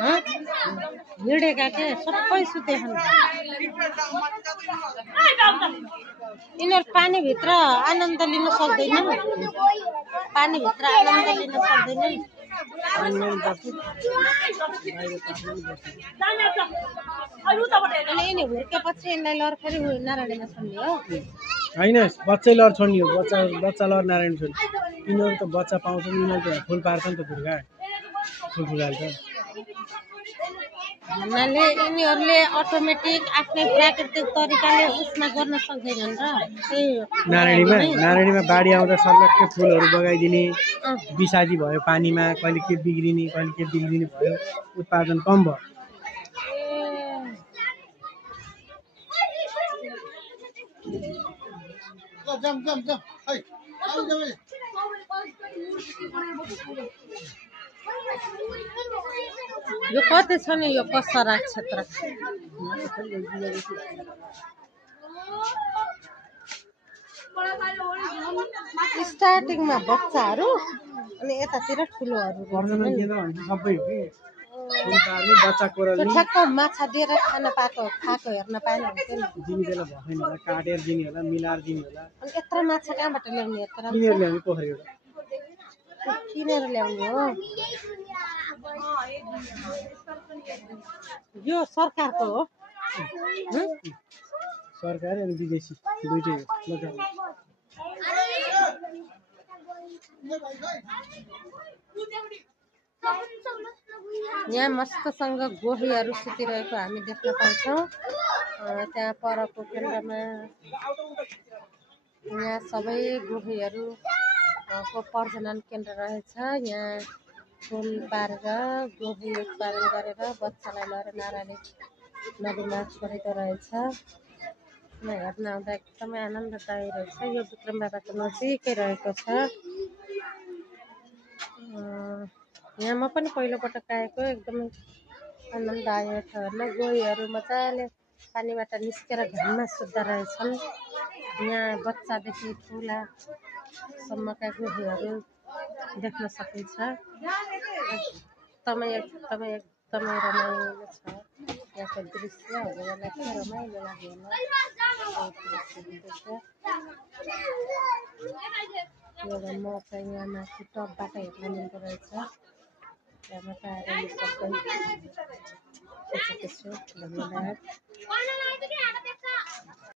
हिँडेका के सबै सुतेछन् यिनीहरू पानीभित्र आनन्द लिन सक्दैनन् पानीभित्र आनन्द लिन सक्दैनन् यिनी हुर्केपछि यिनलाई लर फेरि नारायणमा छोड्ने हो होइन बच्चै लर छोड्ने हो बच्चा लर नारायण छोड्ने यिनीहरू त बच्चा पाउँछन् यिनीहरू त फुल पार्छ नि त दुर्गा फुल फुलाल्छ भन्नाले यिनीहरूले अटोमेटिक आफ्नै प्राकृतिक तरिकाले उसमा गर्न सक्दैनन् र त्यही नारायणीमा बाढी आउँदा सर्लक्कै फुलहरू बगाइदिने विषादी भयो पानीमा कहिले के बिग्रिने कहिले के बिग्रिने भयो उत्पादन कम भयो यो कति छ नि यो कसरा क्षेत्र स्टार्टिङमा बच्चाहरू अनि यतातिर ठुलोहरू ठ्याक्क माछा दिएर खान खाएको हेर्न पाएन काटेर दिने होला मिलाएर दिने होला अनि यत्रो माछा कहाँबाट ल्याउने यत्रो किनेर ल्याउने हो यो सरकारको हो सरकारी अनि विदेशी दुईटै हो यहाँ मस्तसँग गोहीहरू सुतिरहेको हामी देख्न पाउँछौँ त्यहाँ परको केन्द्रमा यहाँ सबै गोहीहरू को प्रजनन केन्द्र रहेछ यहाँ फुल पारेर गोही उत्पादन गरेर बच्चालाई लगेर नारायणी नदीमा छोडेको रहेछ हेर्न आउँदा एकदमै आनन्ददायी रहेछ यो विक्रम बाबाको नजिकै रहेको छ यहाँ म पनि पहिलोपटक आएको एकदमै आनन्द आयो हेर्न गोहीहरू मजाले पानीबाट निस्केर घाममा सुत्दा रहेछन् यहाँ बच्चादेखि ठुलासम्मका गोहीहरू देख्न सकिन्छ एकदमै रमाइलो छ यहाँको दृश्य हजुरहरूलाई के रमाइलो लाग्यो होला म चाहिँ यहाँ माथि टपबाट हेर्न मिल्दो रहेछ त्यहाँबाट आएर सबै धन्यवाद